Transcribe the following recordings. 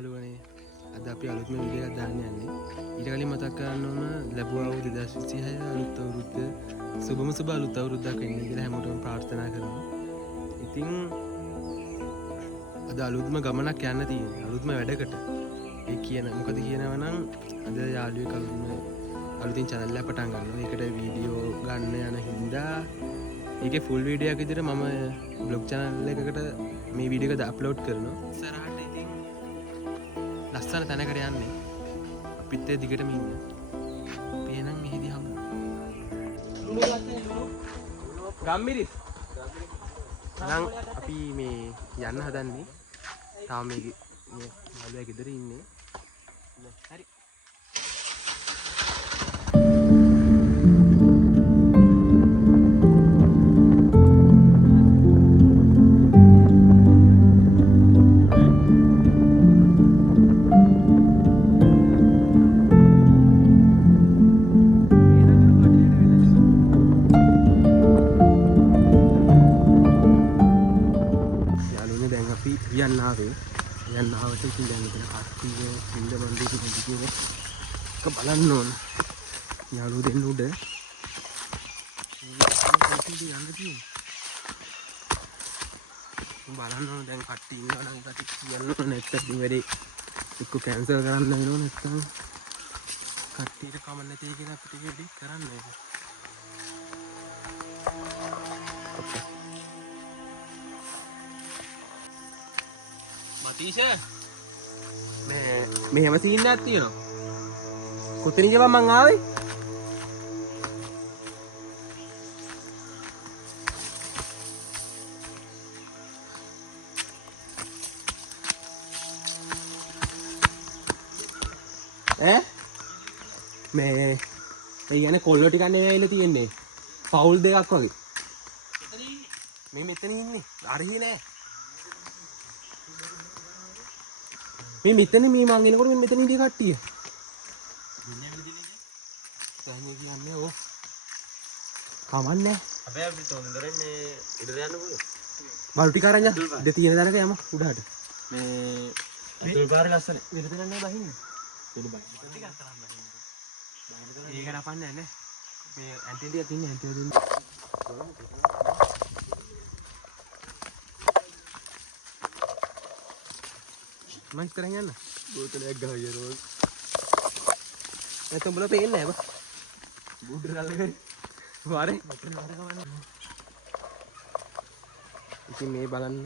යාළුවනේ අද අපි අලුත්ම වීඩියෝ එකක් දාන්න යන්නේ. ඊට කලින් මතක් කරන්න ඕන ලැබුවා වූ 2026 අලුත් අවුරුද්ද සුබම සුබ අලුත් අවුරුද්දක් වෙන්න කියලා හැමෝටම ප්‍රාර්ථනා කරනවා. ඉතින් අද අලුත්ම ගමනක් යන්න තියෙන්නේ. අලුත්ම වැඩකට. ඒ කියන මොකද කියනවා නම් අද යාළුවෙක් අලුතින් channel එකක් පටන් ගන්නවා. ඒකට වීඩියෝ ගන්න යන හින්දා ඒකේ ෆුල් වීඩියෝ එකක් විතර මම බ්ලොග් channel එකකට මේ වීඩියෝ එක අප්ලෝඩ් කරනවා. ඉස්සරහට ඉතින් ලස්සන තැනකට යන්නේ. අපිත් ඒ දිගටම ඉන්න. අපි එහෙනම් මෙහෙදී හමු. ගම්මිරිස්. නම් අපි මේ යන්න හදන්නේ. තාම මේ යාළුවා ගෙදර ඉන්නේ. හරි. යන්න ආවට ඉතින් දැන් මෙතන කට්ටිය සින්ද මන්දිරේ ඉඳි කියන එක බලන්න ඕන. යාළුවෝ දෙන්න උඩ යන්න තියෙනවා. බලන්න ඕන දැන් කට්ටිය ඉන්නවා නම් කට්ටිය කියන්න ඕන නැත්නම් වැඩේ එක්ක කැන්සල් කරන්න වෙනව නැත්නම් කට්ටියට කමන්න නැති කියලා අපිට වැඩි කරන්න ඕන. ඔකේ. මතීෂා මෙහෙම සීන් එකක් තියෙනවා. කොතනින්ද මං ආවේ? මේ කියන්නේ කොල්ලෝ ටිකක් නෙවෙයි ඇවිල්ලා තියෙන්නේ. පවුල් දෙකක් වගේ. මේ මෙතන ඉන්නේ. අරහි නෑ. මේ මෙතන මේ මං එනකොට මේ මෙතන ඉඳි කට්ටිය. දැන් කියන්නේ ඕ. කමන්නේ. හැබැයි අපි තොන්දරේ මේ ඉඳලා යන්න පුළුවන්. බලු ටික අරන් යන්න. ඉඳ තියෙන දරක යමු උඩහට. මේ අතුල් පාර ලස්සන. ඉඳ දෙන්නේ බහින්නේ. දෙන්න බයි. ටිකක් තරම් බහින්නේ. ඒක නපන්නේ නැහැ. මේ ඇන්ටි ටිකක් ඉන්නේ ඇන්ටි දෙන්න. මං කරන් යන්න. බෝතලයක් ගහගෙන යනවා. නැත්නම් උඹලා පේන්නේ නැහැ බා. බුඩ රල්ලගෙන. වාරේ මට්ටර නතර ගමන්න. ඉතින් මේ බලන්න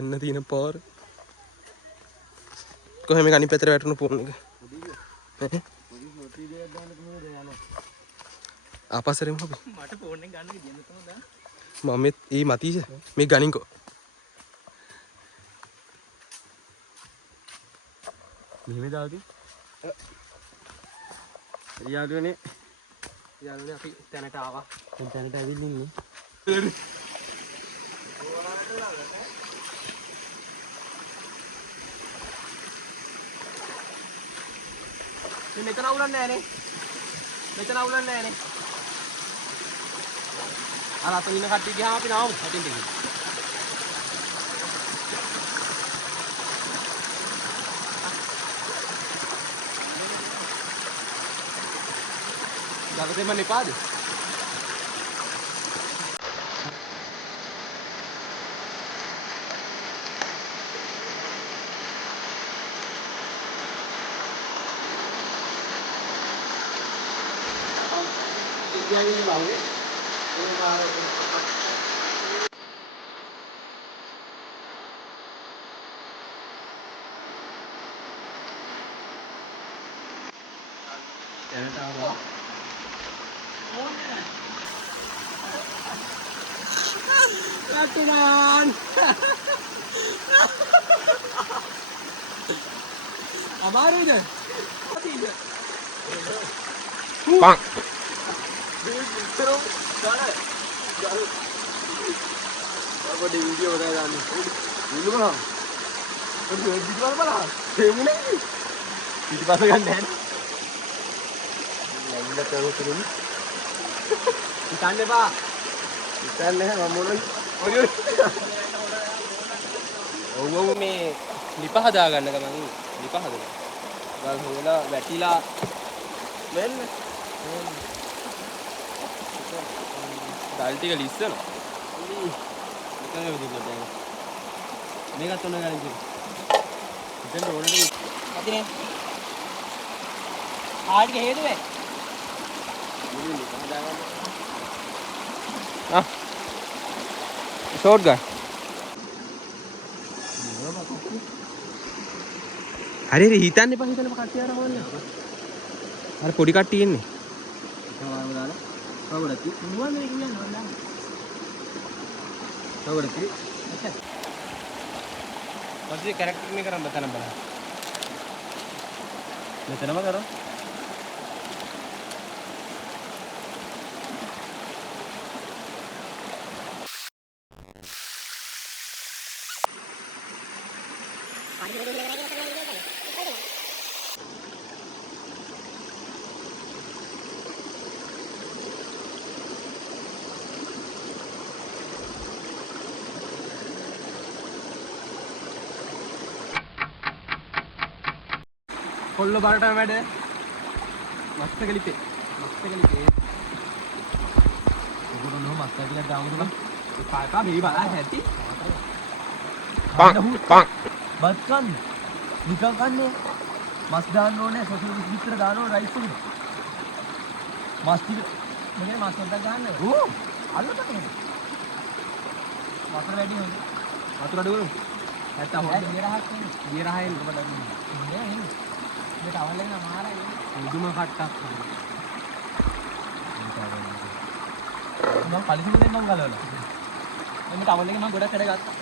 යන්න තියෙන පාර. කොහේ මේ අනිත් පැත්තට වැටුණු ෆෝන් එක. ආපස්සරෙම හොබ. මට ෆෝන් එක ගන්න ගියන්න තමයි දාන්න. මම මේ මතීෂ මේ ගණින්කෝ. මෙහෙම දාවි. යාළුවනේ අපි තැනට ආවා. දැන් තැනට ඇවිල්ලා ඉන්නේ. මෙතන අවුලක් නැහැ නේ. මෙතන අවුලක් නැහැ නේ. අර අත ඉන්න කට්ටිය ගියාම අපි නාමු. අතින් දෙන්න. Dapat naman ipad. Jadi ni bau ni. Jangan tahu. Katuman. Amaru je. Bang. Terus jalan. Apa di video dah ni? Dulu mana? Video mana? Film ni. Di pasal kan dan. Lagi dah terus ni. Ikan ni pak. Ikan ni, mamun. Oh, wow, me ලිප හදා ගන්න ගමන් ලිප හදලා. ගල් හොයලා වැටිලා වෙන්න. ගල් ටික ලිස්සනවා. මේකම විදිහට දැන්. මේකත් ඔන්න ගන්න කිව්වා. ඉතින් ඕනෙට අදිනේ. ආඩික හේතුවේ. ෂෝට් ගන්න. හරි හරි හිතන්න එපා කට්ටිය අර මොන්නේ. අර පොඩි කට්ටිය ඉන්නේ. ඒකම දාලා. කවුරුද? මුවන් මේක කියන්නේ නෝනා. කවුරුද? අච්චා. පස්සේ කැරක්ටර් එක කරන් බතන බලන්න. මෙතනම කරා. කොල්ල බරටම වැඩ මස්තක ලිපේ ඔකට නෝ මස්තක ටිකක් දාමුද බං කාකා මේ බලන්න ඇති පං බත් කන්න නිකන් කන්නේ මස් දාන්න ඕනේ සොසු විතර දාන්න ඕනේ රයිස් එකේ මස් ටික මෙන්න මස් හොද්දක් ගන්න ඕ අල්ලපන් නේද වතුර වැඩි හොඳ වතුර අඩු කරු නැත්තම් හොඳ ගිය රහයෙන් ඔබ දන්නේ මේ towel එක නමාරයි මුදුම කට්ටක් මම පලිසි මුදෙන් මම ගලවලා මේ towel එක මම ගොඩක් කඩ ගත්තා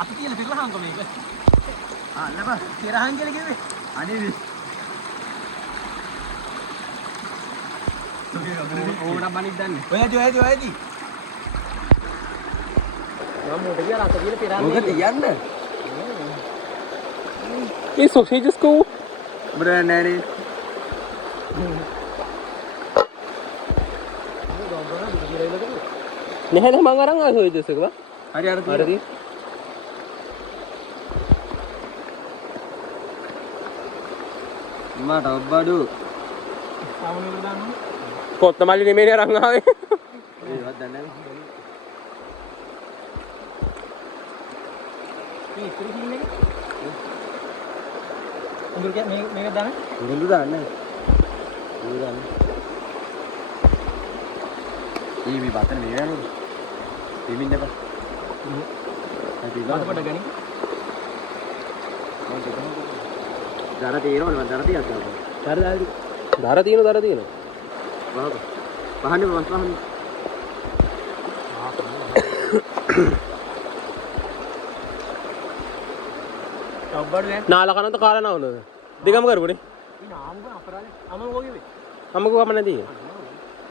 අපි කියලා පෙරලහංකො මේක නෑ පෙරහන් කියලා කිව්වේ අනේ ඕකට බනික් දන්නේ ඔයදී මම මොකද කියලා අත කියලා පෙරහන් මොකද තියන්න ये sausages को brand है नहीं नहीं मांगा रंगा sausages को अरे यार अरे माँ डब्बाडू කොත්තමල්ලි නෙමෙයි රංග ආවේ ඒවත් දන්නේ නැහැ මේ ඉතිරි කින්නේ උඹ කිය මේක දාන්න උඹ දාන්න උඹ දාන්න මේ බතන මේ යනු දෙමින් දෙපා අපි ලාකට ගනි මම දෙකම දර තියෙනවනේ මම දර තියක් ගන්නවා දර තියෙනවා වාහ පහන්නේ මස් පහන්නේ नाला खाना तो काला ना होना देखा मगर बड़े हमको अपना दी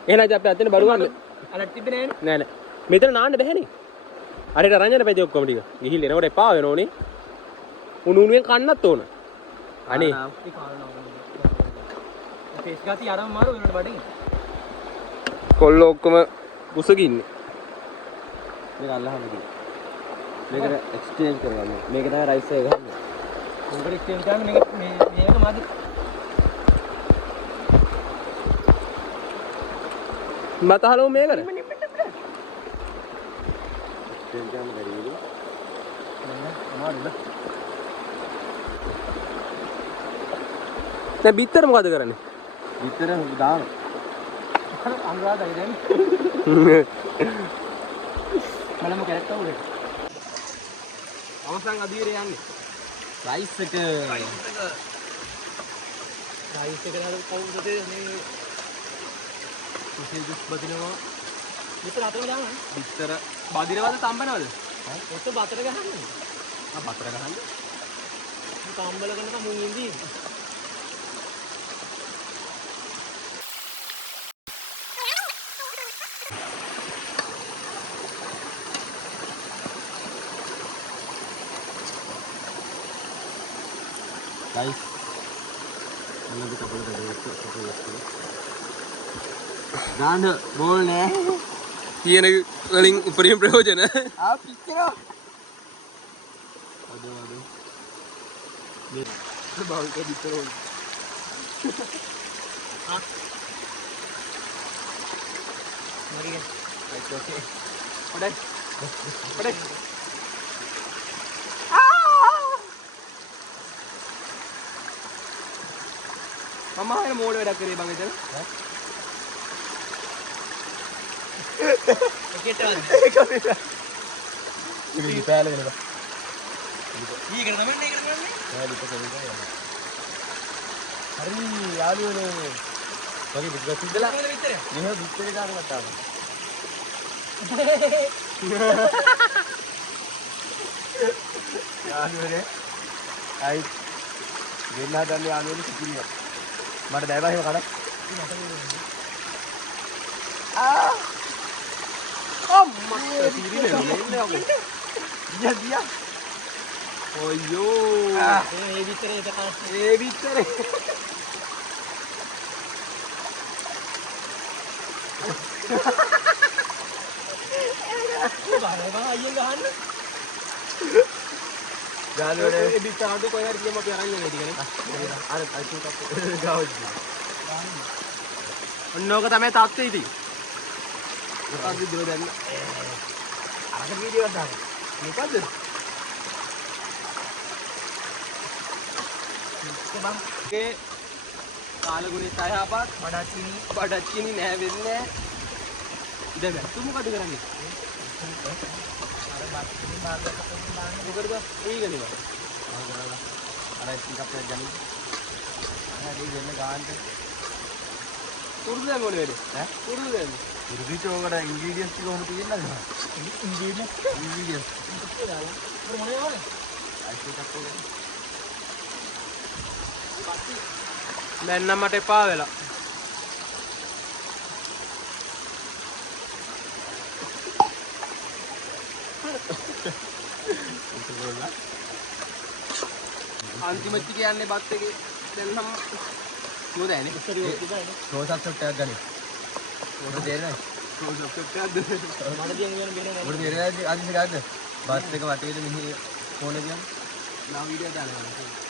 ये ना जब आते हैं बड़ुआ नहीं नहीं मित्र नान बहनी अरे रंजन पे जो कॉमेडी का यही लेना बड़े पाव है उन्होंने उन्होंने काटना तो ना अने कोल्लो को मैं उसकी मेरा अल्लाह मुझे मेरे एक्सचेंज करवा मेरे ना राइस से उनका एक्सचेंज करना मेरे का मादी बता लो मैं कर एक्सचेंज क्या मैं करेगी हमारा ते भीतर मुकाद करने भीतर दाम अनुराध आई रहे मैंने मैं कैरेक्टर बोले අවසන් අදියර යන්නේ රයිස් එක හදලා කවුරුද මේ විශේෂ බදිනවා විතර අතර දානවා විතර බදිනවද තම්බනවද ඔත බතර ගහන්නේ බතර ගහන්නේ තම්බල කරනකම් මුන් ඉඳී guys mana kita boleh dari itu jangan boleh ini waliin uparian प्रयोजन है आप पिक्चर බෞද්ධ විතර මම ආයෙ මෝඩ වැඩක් කරේ බං එතන. ඉතින් ඉතාලේ වෙනවා. ඊකට තමයි නේ කරන්නේ. හරි යාළුවනේ. වගේ බුද්ධ සිද්දලා. මෙහෙ බුද්ධේ දාන්න ගත්තා. යාළුවනේ. අයි දෙන්න හදන්නේ යාළුවනේ සිතිරිය. මට දැයිවා එහෙම කඩක්. අම්මා සිතිරිය නෙමෙයි නේද? දියා. ඔයෝ. ඒ විතරේ ඒක. ඒ විතරේ. බාරවා අයියෙන් ගහන්න. යාළුවනේ ඒ බිටාඩු කොහේ හරි ගියම අපි අරන් යන්නේ ටිකනේ. අර අයිසුට ගාවද්දි. ඔන්නෝක තමයි තාත්තේ ඉතින්. මොකක්ද දෝ දැන්? අර වීඩියෝ එකක් දාන්න. මොකද්ද? බං ඒ කාලගුණේ සයහපත් බඩච්චිනි නෑ වෙන්නේ. දැන් තු මොකද කරන්නේ? අර බඩච්චිනි මාර්ගයක් දාන්න. මොකද ඒකනේ බං. අර ටිකක් ගන්න. හරි වෙන්න ගාන්න. උරුදු දැන් මොන වෙලේ? ඈ? උරුදු දැන්. උරුදු චෝකට ඉන්ග්‍රීඩියන්ට්ස් ටික කොහොමද තියෙන්නද? ඉන්ග්‍රීඩියන්ට්ස්. මොනේ වගේ? අයිස් එකක් වගේ. දැන් නම් මට එපා වෙලා. අන්තිමට කියන්නේ බත් එකේ දැන් නම් මොකද ඇනේ? රෝසප් සොට් එකක් ගන්නේ. මොකද දෙන්නේ? රෝසප් සොට් එකක්ද? මට කියන්නේ වෙන මොකද දෙන්නේ? අදිස් ගන්න. බත් එක වටේට මෙහි ෆෝන් එක කියන්නේ. නා වීඩියෝ දානවා.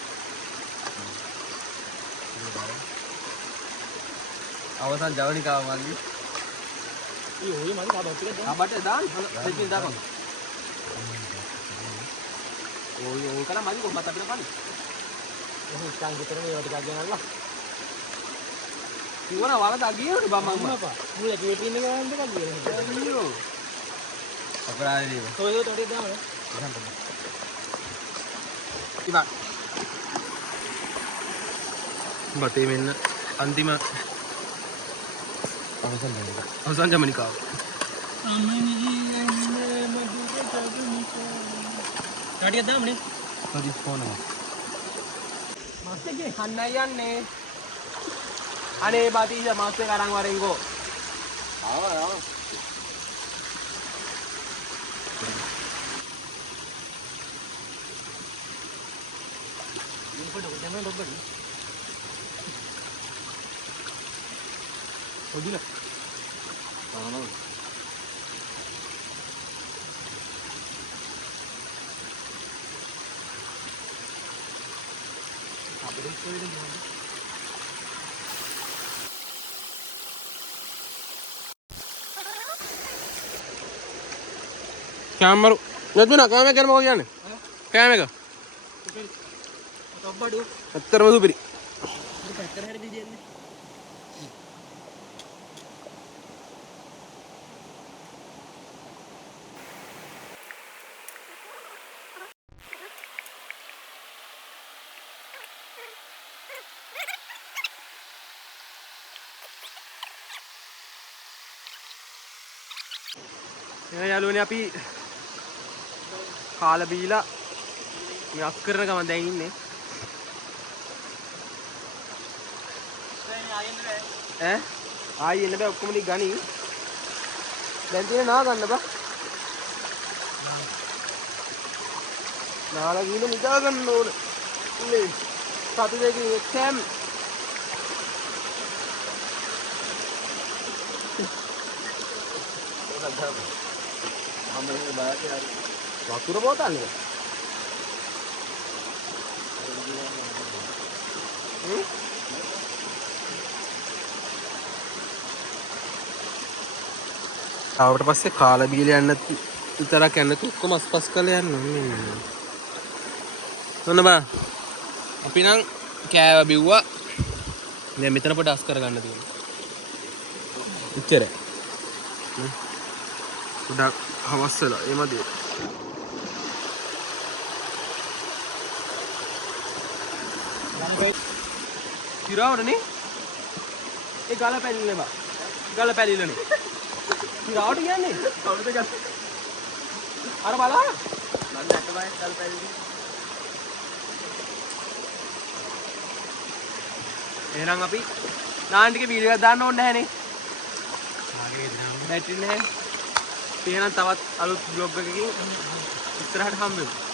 අවසන් ජවනිකාව මල්ලි. ඔය මල්ලි කාබත් ටික දාන්න. කාබත් දාන්න. දෙකින් දාපන්. ඔය කන මල්ලි කොහමද අපිට බලන්න. ඔහොම ඉස්සන් විතර මේවා ටිකක් ගෙනල්ලා. ඉවර වලද ගියෝනේ බම්මම. මුල ටිකේ ඉන්න ගමන් දෙකක් ගියා. අයියෝ. අපරාධේ. ඔය තොටේ දාන්න. ඉතින් බතේ මෙන්න අන්තිම අවසන් ජමනිකාව. ටඩියක් දාමුනේ. හරි ෆෝන් එක. මාස් එකේ කන්නයි යන්නේ. අනේ බතීජ මාස් එක අරන් වරෙන්කෝ. ආවා. ඔදින තානෝ අපේ ඉස්සරහින් ගියා කැමරු නැතුණා කැම එක මොකද කියන්නේ කැම එක තොබ්බඩු අතරම සුපිරි පැත්තට හැරි දෙන්නේ යාළුවනේ අපි කාලා බීලා මේ අස් කරන ගමන් දැන් ඉන්නේ. දැන් ආයෙන්න බෑ. ඈ? ආයෙ එන්න බෑ ඔක්කොම ටික ගනි. දැන් තියෙන නා ගන්න බා. නාලා ගිහින් නිදා ගන්න ඕන. මේ සතු දෙකකින් එක්සෑම්. වතුර බෝතල් එක ආවට පස්සේ කාලා බීලා යන්න විතරක් යන්න තු ඔක්කොම අස්පස් කරලා යන්න ඕනේ. ඔන්න බා අපි නම් කෑව බිව්වා. දැන් මෙතන පොඩ අස් කරගන්න තියෙනවා. ඉච්චරයි. උඩ හවස් වෙලා එමදී. තිරාවටනේ ඒ ගල පැලිල්ලේ බා. ගල පැලිල්ලනේ. තිරාවට කියන්නේ කවුරුද ගත්තේ? අර බලන්න. මම දැක්ක බෑ ගල පැලිල්ලේ. එහෙනම් අපි නාන්න ටික වීඩියෝ එකක් දාන්න ඕනේ නැහනේ. බැටරි නැහැ. එහෙනම් තවත් අලුත් බ්ලොග් එකකින් ඉස්සරහට හම්බෙමු.